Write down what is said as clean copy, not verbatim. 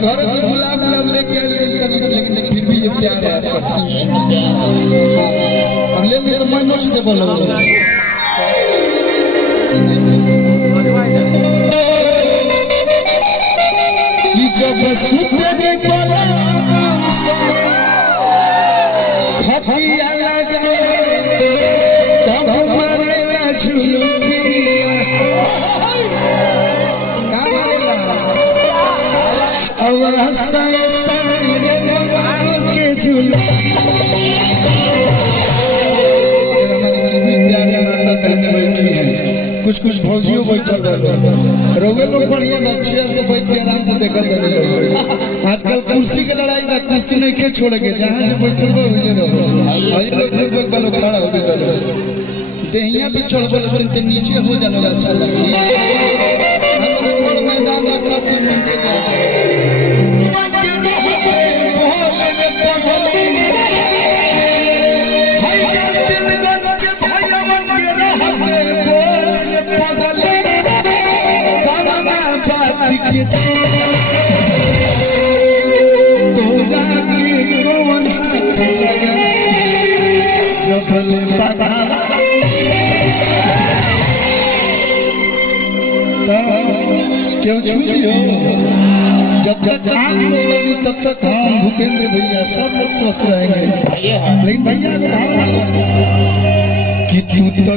घर से गुलाब लेके लेकिन फिर भी ये प्यार है आपका। अब लेंगे तो मैं नोच दे बोलो कि जब सुतने बोला खपिया लगे तब हमारे ना झुलुकिया का मारेगा अब हंसाए सारे भगवान के झूले। प्यारे माता बहने बैठी हैं, कुछ कुछ भौजियों बैठल रहे रोवे लोग बढ़िया बच्चियों को बैठ के आराम से देखा दे लोग। आजकल कुर्सी के लड़ाई का कुर्सी नहीं के छोड़ेगे, जहाँ से बैठल बा वहीं रहो। और लोग बुर्बक वालों खड़ा हो गए देहिया पे छोड़ बोले तो नीचे हो जाने अच्छा लगे। मैदान में सब नीचे क्यों छूटियो जब तक आप लोग तब तक हम भूपेंद्र भैया सब लोग स्वस्थ रहेंगे। लेकिन भैया को भाव कि तू तो